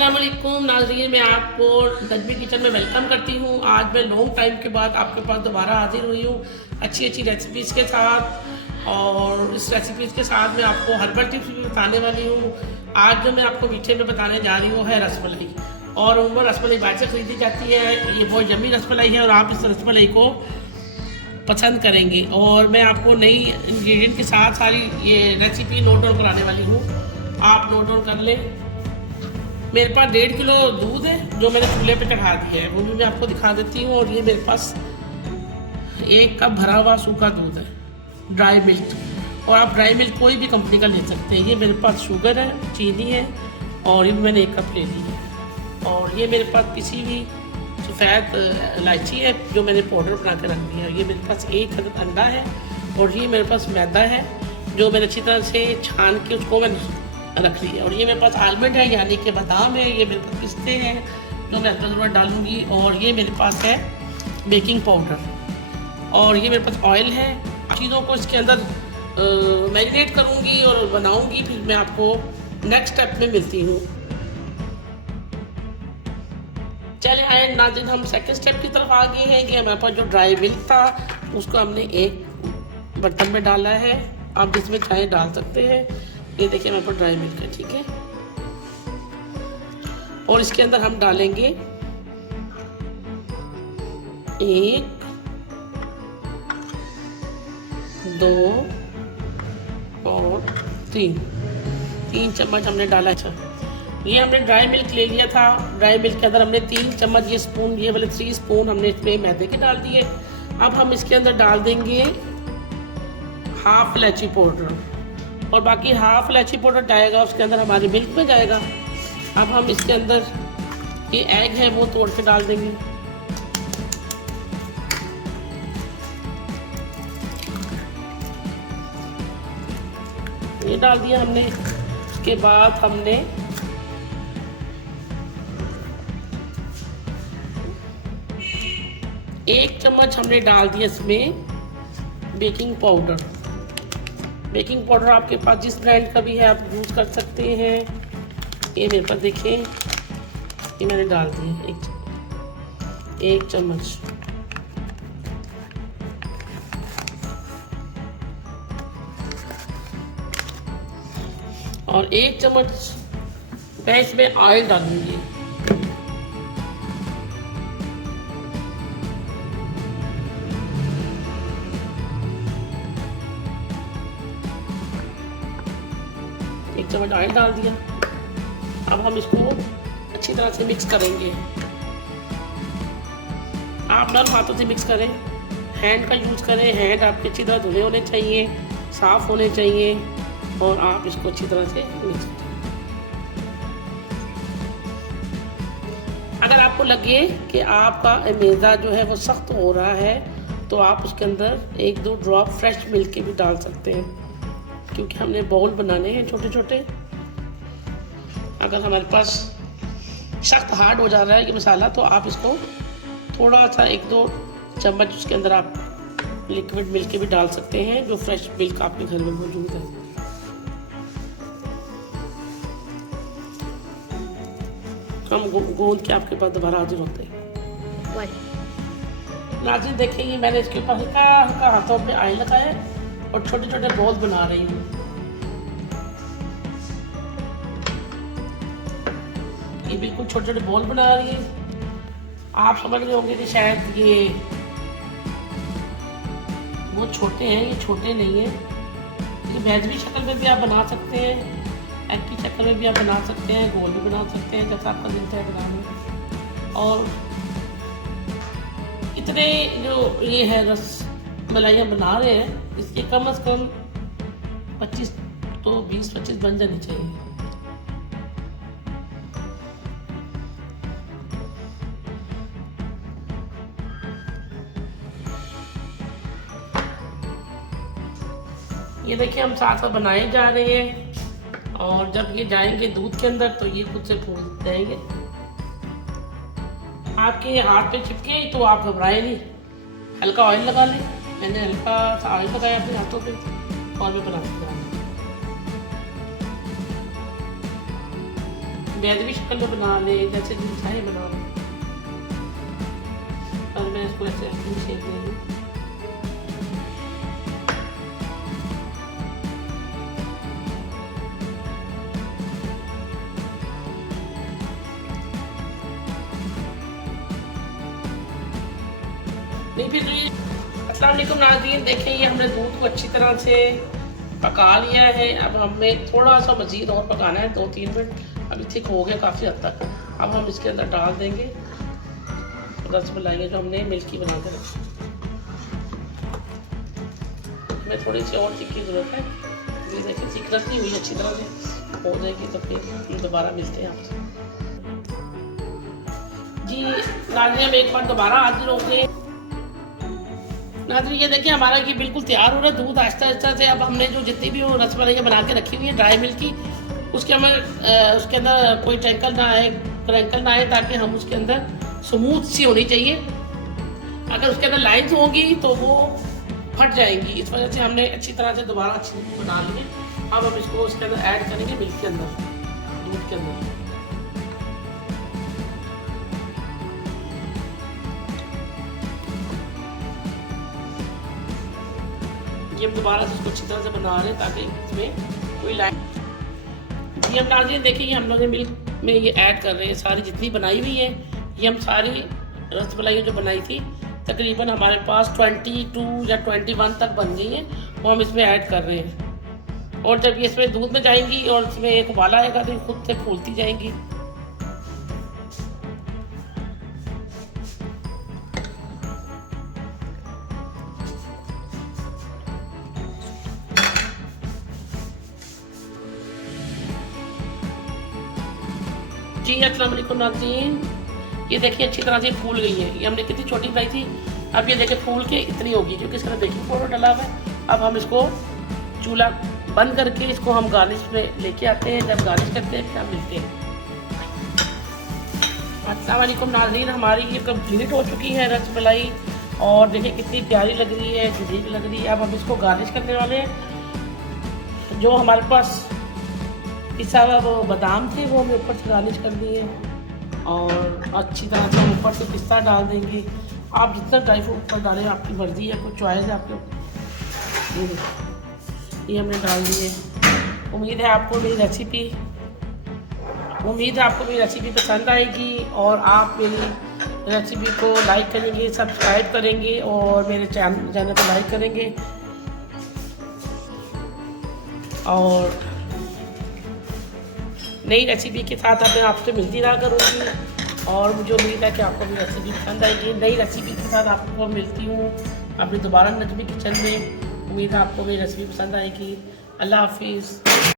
अस्सलाम वालेकुम नाज़रीन, मैं आपको तजबी किचन में वेलकम करती हूँ। आज मैं लॉन्ग टाइम के बाद आपके पास दोबारा हाजिर हुई हूँ अच्छी अच्छी रेसिपीज़ के साथ। और इस रेसिपीज़ के साथ मैं आपको हर्बल टिप्स भी बताने वाली हूँ। आज जो मैं आपको मीठे में बताने जा रही हूँ है रसमलाई। और उम्र रसमलाई बाहर से ख़रीदी जाती है, ये बहुत यम्मी रसमलाई है और आप इस रसमलाई को पसंद करेंगे। और मैं आपको नई इंग्रेडिएंट के साथ सारी ये रेसिपी नोट डाउन कराने वाली हूँ, आप नोट डाउन कर लें। मेरे पास 1.5 किलो दूध है जो मैंने चूल्हे पे चढ़ा दिया है, वो भी मैं आपको दिखा देती हूँ। और ये मेरे पास 1 कप भरा हुआ सूखा दूध है, ड्राई मिल्क। और आप ड्राई मिल्क कोई भी कंपनी का ले सकते हैं। ये मेरे पास शुगर है, चीनी है, और ये भी मैंने 1 कप ले ली है। और ये मेरे पास पिसी हुई सफ़ेद इलायची है जो मैंने पाउडर बना के रख दिया है। ये मेरे पास 1 अदद अंडा है, और ये मेरे पास मैदा है जो मैंने अच्छी तरह से छान के उसको मैंने रख लिया। और ये मेरे पास आलमंड है यानी कि बादाम है, ये मेरे पास पिस्ते हैं जो मैं ज़रूरत डालूँगी। और ये मेरे पास है बेकिंग पाउडर, और ये मेरे पास ऑयल है। चीज़ों को इसके अंदर मैरिनेट करूँगी और बनाऊँगी, फिर मैं आपको नेक्स्ट स्टेप में मिलती हूँ। चलिए आए नाज़रीन, हम सेकंड स्टेप की तरफ आ गए हैं कि हमारे पास जो ड्राई मिल्क था उसको हमने एक बर्तन में डाला है। आप जिसमें चाहे डाल सकते हैं। ये देखिए मेरे पास ड्राई मिल्क है, ठीक है। और इसके अंदर हम डालेंगे 1, 2 और 3 चम्मच हमने डाला। अच्छा, ये हमने ड्राई मिल्क ले लिया था। ड्राई मिल्क के अंदर हमने 3 चम्मच ये स्पून, ये वाले 3 स्पून हमने इसमें मैदे के डाल दिए। अब हम इसके अंदर डाल देंगे हाफ इलायची पाउडर, और बाकी हाफ इलायची पाउडर जाएगा उसके अंदर हमारे मिल्क में जाएगा। अब हम इसके अंदर ये एग है वो तोड़ के डाल देंगे। ये डाल दिया हमने। उसके बाद हमने एक चम्मच हमने डाल दिया इसमें बेकिंग पाउडर। बेकिंग पाउडर आपके पास जिस ब्रांड का भी है आप यूज़ कर सकते हैं। ये मेरे पास देखिए, ये मैंने डाल दिए 1 चम्मच। और 1 चम्मच मैं इसमें ऑयल डालूंगी। एक चम्मच ऑयल डाल दिया। अब हम इसको अच्छी तरह से मिक्स करेंगे। आप नर्म हाथों से मिक्स करें, हैंड का यूज़ करें। हैंड आपके अच्छी तरह धुले होने चाहिए, साफ़ होने चाहिए, और आप इसको अच्छी तरह से मिक्स करें। अगर आपको लगे कि आपका मैदा जो है वो सख्त हो रहा है तो आप उसके अंदर 1-2 ड्रॉप फ्रेश मिल्क के भी डाल सकते हैं, क्योंकि हमने बाउल बनाने हैं छोटे छोटे। अगर हमारे पास सख्त हार्ड हो जा रहा है ये मसाला तो आप इसको थोड़ा सा 1-2 चम्मच उसके अंदर आप लिक्विड मिल्क के भी डाल सकते हैं, जो फ्रेश मिल्क आपके घर में मौजूद है। हम गूंद के आपके पास दोबारा हाजिर होते हैं। नाज़रीन देखिए, ये मैंने इसके ऊपर हल्का हल्का हाथों पे ऑयल लगाया और छोटे छोटे बॉल्स बना रही हूँ। ये बिल्कुल छोटे छोटे बॉल बना रही है। आप समझ रहे होंगे कि शायद ये बहुत छोटे हैं, ये छोटे नहीं है। ये वैज शक्ल में भी आप बना सकते हैं, एग की शक्ल में भी आप बना सकते हैं, गोल भी बना सकते हैं, जैसा आपका दिल चाहे बनाने। और इतने जो ये है रस मलाइयाँ बना रहे हैं, इसके कम से कम 25 तो 20-25 बन जानी चाहिए। ये देखिए हम साथ साथ बनाए जा रहे हैं, और जब ये जाएंगे दूध के अंदर तो ये खुद से फूल जाएंगे। आपके हाथ पे चिपके तो आप घबराएं नहीं, हल्का ऑयल लगा लें। मैंने हल्का सा ऑयल लगाया अपने हाथों पे और मैं बनाती हूँ। बैदवी शक्ल में बना लें, जैसे जिन चाहे बना लें। और मैं इसको ऐसे शेप दे दूँ। नहीं फिर अस्सलाम वालेकुम नाज़रीन, देखें ये हमने दूध को अच्छी तरह से पका लिया है। अब हमें थोड़ा सा मज़ीद और पकाना है, 2-3 मिनट। अभी थिक हो गया काफ़ी हद तक। अब हम इसके अंदर डाल देंगे रसमलाई जो हमने मिल्की बना कर रखी। हमें थोड़ी सी और थिक की ज़रूरत है। ये देखिए थिकनेस नहीं हुई अच्छी तरह से, हो जाएगी तो फिर दोबारा मिलते हैं आपसे। जी नाज़रीन, हम एक बार दोबारा हाजिर होंगे। नाज़रीन ये देखिए हमारा ये बिल्कुल तैयार हो रहा है दूध आहिस्ता आहिस्ता से। अब हमने जो जितनी भी वो रसमलाई बना के रखी हुई है ड्राई मिल्क की, उसके उसके अंदर कोई क्रैंकल ना आए ताकि हम उसके अंदर स्मूथ सी होनी चाहिए। अगर उसके अंदर लाइन्स होंगी तो वो फट जाएंगी। इस वजह से हमने अच्छी तरह से दोबारा अच्छी बना ली है। अब हम इसको उसके अंदर ऐड करेंगे मिल्क के अंदर, दूध के अंदर। ये हम दोबारा से इसको अच्छी तरह से बना रहे हैं ताकि इसमें कोई लाइन। जी हम नाज़रीन देखिए हम लोग मिल्क में ये ऐड कर रहे हैं सारी जितनी बनाई हुई है। ये हम सारी रसमलाई जो बनाई थी तकरीबन हमारे पास 22 या 21 तक बन गई है, वो हम इसमें ऐड कर रहे हैं। और जब ये इसमें दूध में जाएंगी और इसमें एक उबाला आएगा तो खुद से फूलती जाएंगी। जी अस्सलाम वालेकुम नाज़रीन, ये देखिए अच्छी तरह से फूल गई है। ये हमने कितनी छोटी बनाई थी, अब ये देखिए फूल के इतनी होगी क्योंकि इसका बेकिंग पाउडर डाला हुआ है। अब हम इसको चूल्हा बंद करके इसको हम गार्निश में लेके आते हैं। जब गार्निश करते हैं फिर हम मिलते हैं। अस्सलाम वालेकुम नाज़रीन, हमारी ये कंप्लीट हो चुकी है रसमलाई और देखिए कितनी प्यारी लग रही है, जदीद लग रही है। अब हम इसको गार्निश करने वाले हैं। जो हमारे पास पिसा हुआ वो बादाम थे वो हम ऊपर से गार्निश कर दिए और अच्छी तरह से हम ऊपर से पिस्ता डाल देंगे। आप जितना ड्राई फ्रूट ऊपर डालें आपकी मर्ज़ी है, कुछ चॉइस है आपके। ये हमने डाल दिए। उम्मीद है आपको मेरी रेसिपी पसंद आएगी और आप मेरी रेसिपी को लाइक करेंगे, सब्सक्राइब करेंगे और मेरे चैनल को लाइक करेंगे। और नई रेसिपी के साथ अब मैं आपसे मिलती रहा करूँगी और मुझे उम्मीद है कि आपको मेरी रेसिपी पसंद आएगी। नई रेसिपी के साथ आपको मिलती हूँ अपनी दोबारा नजमी किचन में। उम्मीद है आपको मेरी रेसिपी पसंद आएगी। अल्लाह हाफिज़।